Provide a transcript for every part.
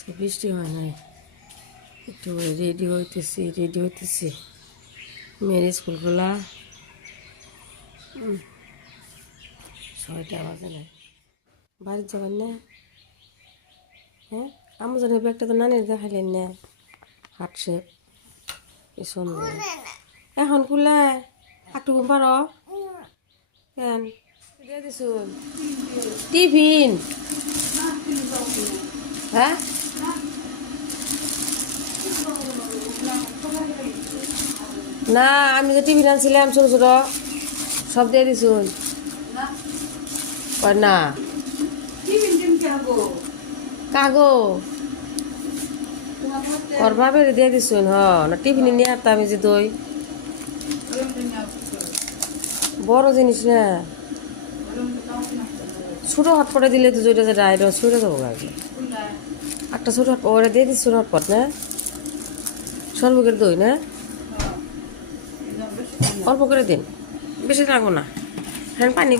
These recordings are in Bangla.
আজকে বৃষ্টি হয় নাই, একটু রেডি হইতেছি মেয়ের স্কুল খোলা 6টা বাজে না, বাড়ির যাবেন না? হ্যাঁ, আমাদের ব্যাগটা তো নানির দেখাইলেন না, হাঁটছে এই সন্ধ্যে এখন খুলে একটু ঘুম পারো কেন দিয়ে দিছুন টিফিন? হ্যাঁ, না আমি যে টিফিন আনছিলাম ছোটো ছোটো সব দিয়ে দিছুন না কাগো ওর ভাবে দিয়ে দিছুন না টিফিনে নিয়ে আসতাম আমি যে দই বড় জিনিস না ছোটো হটপটে দিলে তো যেটা যেটা আইড ছুটে দেবো আগে একটা ছোটো হট ওরা দিয়ে দিচ্ছ হটপট না সর্বকের দই না অল্প করে দিন বেশি লাগবো না হ্যাঁ পানি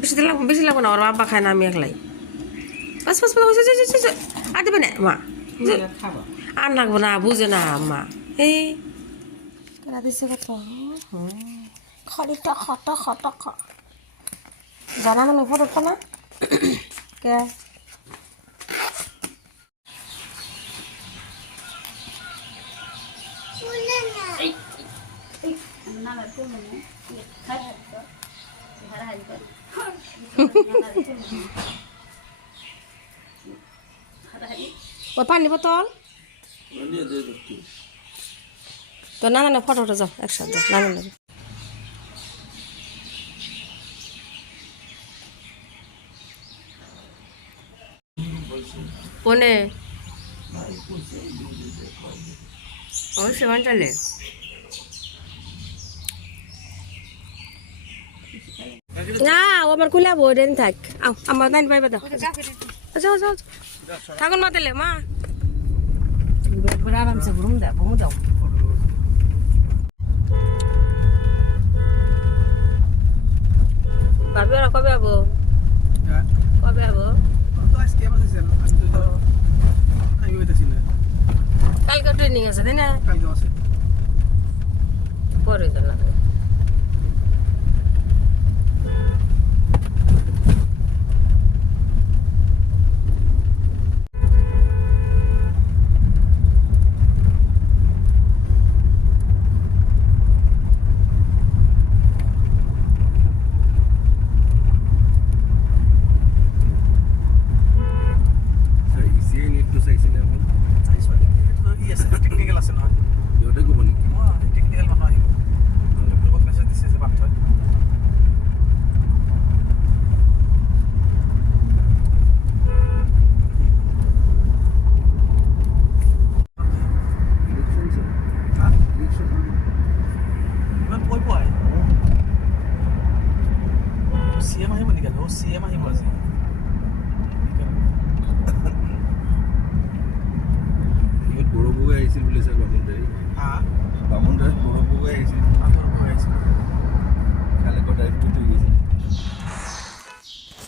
বেশি লাগবো না ওর বাবা খায় না আমি একলাই বাস আর দেবে না মা আর লাগবো না বুঝে না মা এই কেনা দিচ্ছে কত খড়িটা খট জানা মানে ফটো না কে ওই পানি বোতল তো না ফটোটা যাও একসাথে যাও না পনে ওই সেমান চলে না ও আমার খুলে বই দেন থাক আমার নাইন পাইবে দাও যাও থাকুন মা তেলে মা আরামসে ঘুম দাও ভাবি ওরা কবে যাবো কালকে ট্রেনিং আছে তাই না পরে না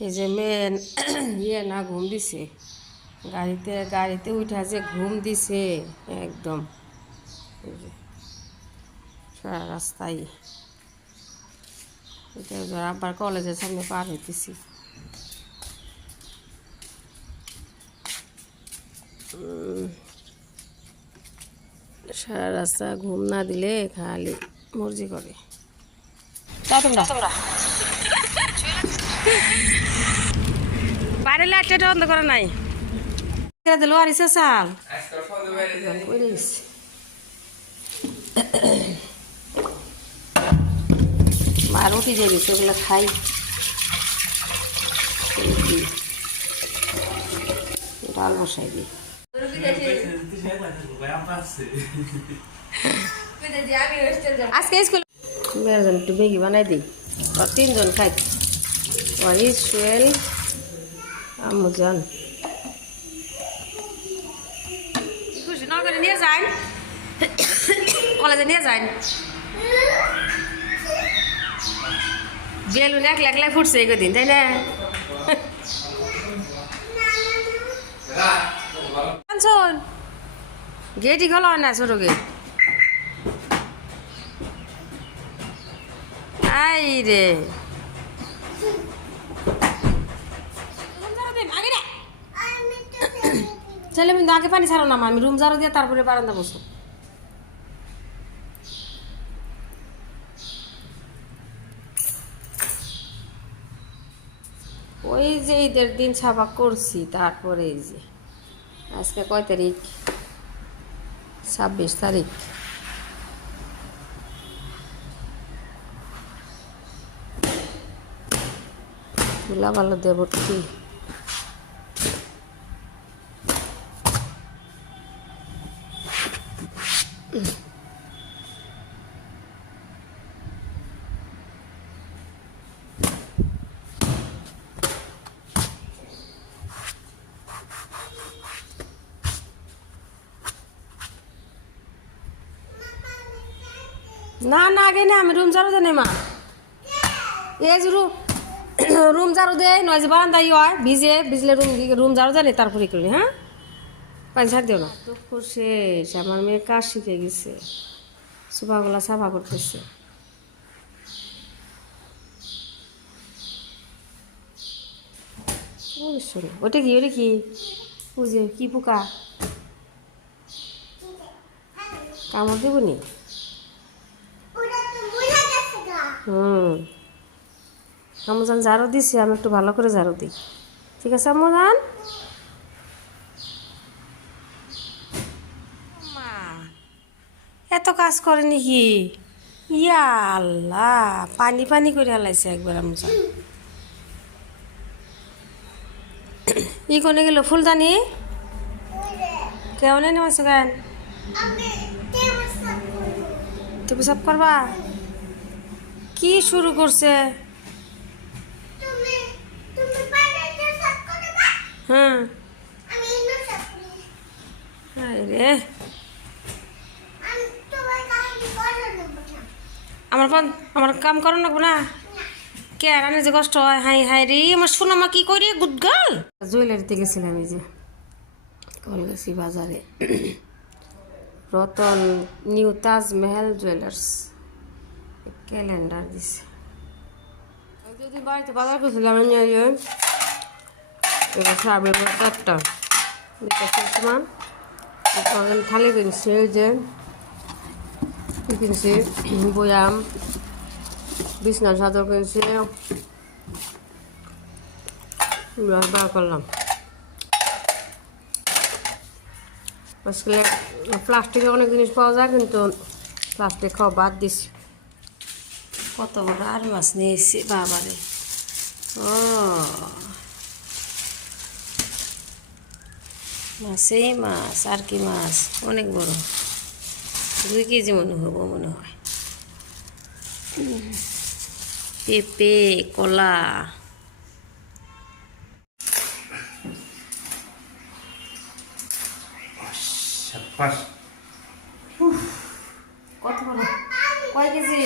এই যে মেন না ঘুম দিছে গাড়িতে উঠে যে ঘুম দিছে একদম সারা রাস্তায় এটা আবার কলেজের সামনে পার হইতেছি সারা রাস্তা ঘুম না দিলে খালি মর্জি করে বাইরে লাইটটা বন্ধ করে নাই দিল আর ইসে চাল মা রুটি দিয়ে দিচ্ছে ওগুলো খাই ডাল বসাই দিই আজকে স্কুল মেয়ের একটু ম্যাগি বানাই দিই আর 3 জন খাই ওয়ারিস সোহেল আম্মুজান খুশি নগরে নিয়ে যান কলেজে নিয়ে যান বেলুন একলা ফুটছে এই কদিন তাই না গেটই খোলা হয় না ছোট গেট। আই রে ছেলে কিন্তু আগে পানি ছাড়ো না মা, আমি রুম ঝাড়ু দিয়ে তারপরে বারান্দা বসো। ওই যে ঈদের দিন ছাপা করছি, তারপরে এই যে আজকে কয় তারিখ, 26 তারিখ। তুলা ভালো দেব কি না না আগে না, আমি রুম ঝাড়ু দেয় মা, এই যে রুম ঝাড়ু দেয় নয় যে বারান্দাই হয়, ভিজলে রুম ঝাড়ু দেয় তারপরে করি। হ্যাঁ পানি ছাড় দিও না। দুঃখ শেষ, আমার মেয়ে কাজ শিখে গেছে, সোফাগুলা সাফা করতেছে। ওটা কি বুঝে কি পোকা কামড় দেবনি? আমজান ঝাড়ু দিছি, আমি একটু ভালো করে ঝাড়ু দিই, ঠিক আছে আমজান? মা এত কাজ করে নাকি? ইয়া আল্লাহ, পানি পানি করে হালাইছে একবার আমজান। ই কোনে গেল ফুলদানি? কেমন নেমেছো কেন? তুমি সব করবা? কি শুরু করছে? হ্যাঁ রে, আমার কাম করো না না কে রানে যে কষ্ট হয়। হাই হাই রে আমার সোনামা কি করি গুড গার্ল। জুয়েলারিতে গেছিলাম, এই যে কলগাছি বাজারে, Ratan new Taj Mahal jewellers calendar দিছে। যদি বাড়িতে বাজার করছিলাম সাবের 4টা সমান থালি কিনছি, এই যে কিনছি বয়াম, বিছনার চাদর কিনছি, বার করলাম। আজকে প্লাস্টিকে অনেক জিনিস পাওয়া যায়, কিন্তু প্লাস্টিক খাওয়া বাদ দিছি। কত বড় আর মাছ নিয়েছি বাবারে, ও মাছই মাছ, আর কি মাছ, অনেক বড়, 2 কেজি মনে হয়। পেঁপে, কলা, কত বড়, কয় কেজি?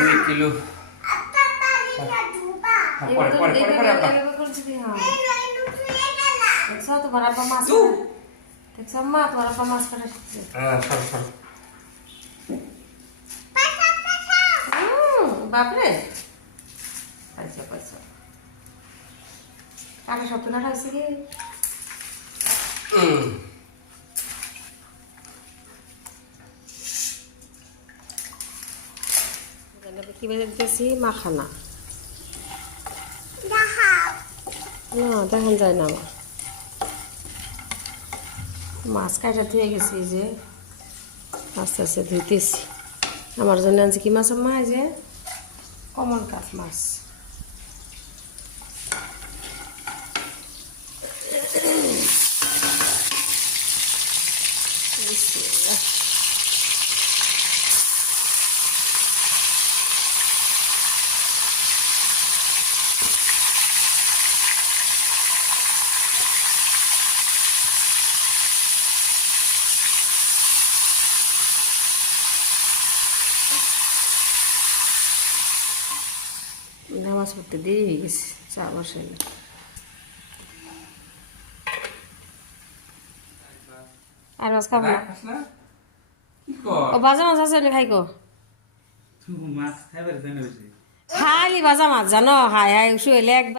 2 কিলো। তোমার আপা মাছ দেখছো মা, তোমার আপা মাছ কাটা শিখছে। বাপরে পাইছো কাটা সব কেনা হয়েছে কি? কি বেজে দিতেছি মাখানা, না দেখান যায় না। মাছ কাটা ধুয়ে গেছি, যে আস্তে আস্তে ধুইতেছি। আমার জন্য আনছি কি মাছ মা? এই যে কমন কাপ মাছ। নামাজ পড়তে দেরি হয়ে গেছে, চা বসাইলে। আর মাছ খাবো না খাস না কি কর ও ভাজা মাছ আছে খাই গো তুই মাছ খাইবার জানা বেশি খালি ভাজা মাছ জানো হাই হাই শুয়েলে একবার